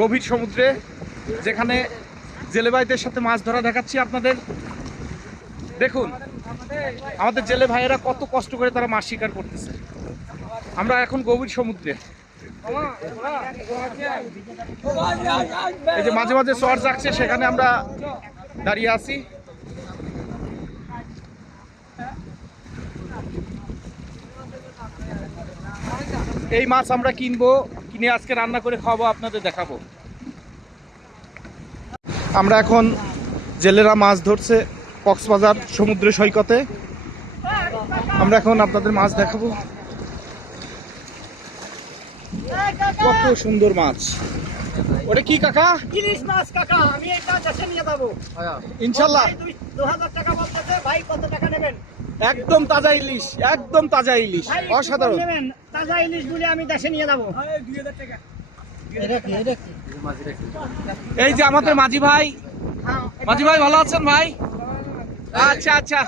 গভীর সমুদ্রে, যেখানে জেলে ভাইদের সাথে মাছ ধরা দেখাচ্ছি আপনাদের। দেখুন, আমাদের জেলে ভাইয়েরা কত কষ্ট করে তারা মাছ শিকার করতেছে। আমরা এখন গভীর সমুদ্রে। এই যে মাঝে মাঝে চর যাচ্ছে সেখানে আমরা দাঁড়িয়ে আছি। এই মাছ আমরা কিনবো। কিনে আজকে রান্না করে খাওয়াবো আপনাদের দেখাবো। আমরা এখন জেলেরা মাছ ধরছে কক্সবাজার সমুদ্র সৈকতে। আমরা এখন আপনাদের মাছ দেখাবো। কত সুন্দর মাছ। ওটা কি কাকা? ইলিশ মাছ কাকা আমি এটা দেশে নিয়ে যাব। ইনশাল্লাহ। ভাই দুই- দু হাজার টাকা বলতেছে ভাই কত টাকা নেবেন? একদম তাজা ইলিশ একদম তাজা ইলিশ অসাধারণ। তাজা ইলিশ গুলি আমি দেশে নিয়ে যাব। এই যে আমাদের মাঝি ভাই। মাঝি ভাই ভালো আছেন ভাই? আচ্ছা আচ্ছা।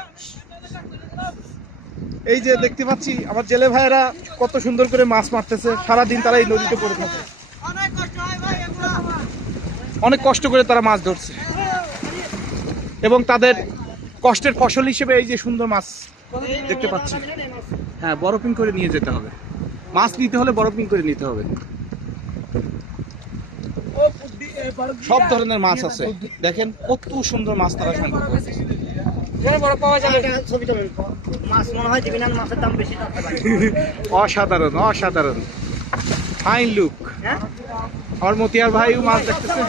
এই যে দেখতে পাচ্ছি আমার জেলে ভাইয়েরা কত সুন্দর করে মাছ মারতেছে। সারাদিন তারা এই নদীতে পড়ে থাকে। অনেক কষ্ট করে তারা মাছ ধরছে। এবং তাদের কষ্টের ফসল হিসেবে এই যে সুন্দর মাছ দেখতে পাচ্ছি। হ্যাঁ বরফিং করে নিয়ে যেতে হবে। মাছ নিতে হলে বরফিং করে নিতে হবে। সব ধরনের মাছ আছে। দেখেন কত সুন্দর মাছ তারা সংগ্রহ করেছে। এটা মাছ মনে হয় মাছের দাম বেশি অসাধারণ অসাধারণ। ফাইন লুক আমার মতিয়ার ভাইও মাছ দেখতেছে।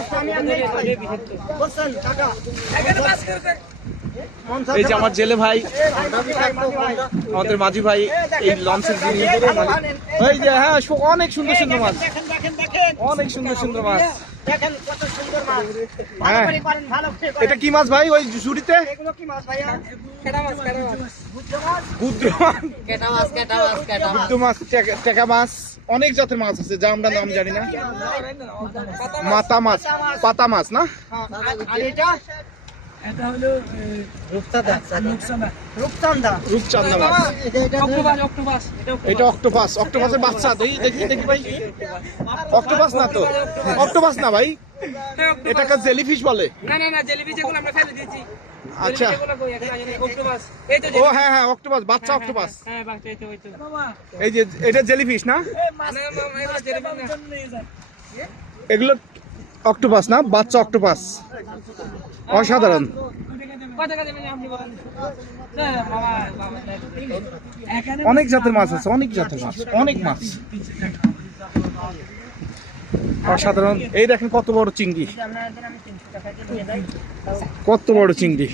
মন এই যে আমার জেলে ভাই আমাদের মাঝি ভাই এই লঞ্চের যিনি। যে হ্যাঁ অনেক সুন্দর সুন্দর মাছ। দেখেন দেখেন দেখেন। অনেক সুন্দর সুন্দর মাছ। দেখেন কত সুন্দর মাছ। ভালো হ্যাঁ। করে পারেন ভালো করে এটা কি মাছ ভাই ওই ঝুড়িতে? এগুলো মাছ ভাইয়া? গুদ্র মাছ গুদ্র মাছ? টেকা- টেকা মাছ। অনেক জাতের মাছ আছে যা আমরা নাম জানি না। মাতা মাছ পাতা মাছ না? হ্যাঁ, এটা হলো অক্টোপাস অক্টোপাস। এটা অক্টোপাস অক্টোপাসের বাচ্চা দেখি দেখি দেখি ভাই। অক্টোপাস না তো অক্টোপাস না ভাই। এটাকে জেলিফিশ বলে। না না না জেলিপি যেগুলো আমরা ফেলে দিয়েছি। আচ্ছা। যেগুলো কই? এখন আগে অক্টোপাস। এই তো ও হ্যাঁ হ্যাঁ অক্টোপাস বাচ্চা অক্টোপাস। হ্যাঁ এই তো ওই তো। এই যে এটা জেলিফিশ না? না না এগুলো জেলিপি না। এগুলো অক্টোপাস না? বাচ্চা অক্টোপাস। অসাধারণ। অনেক জাতের মাছ আছে, অনেক জাতের মাছ, অনেক মাছ। অসাধারণ। এই দেখেন কত বড় চিংড়ি। কত বড় চিংড়ি।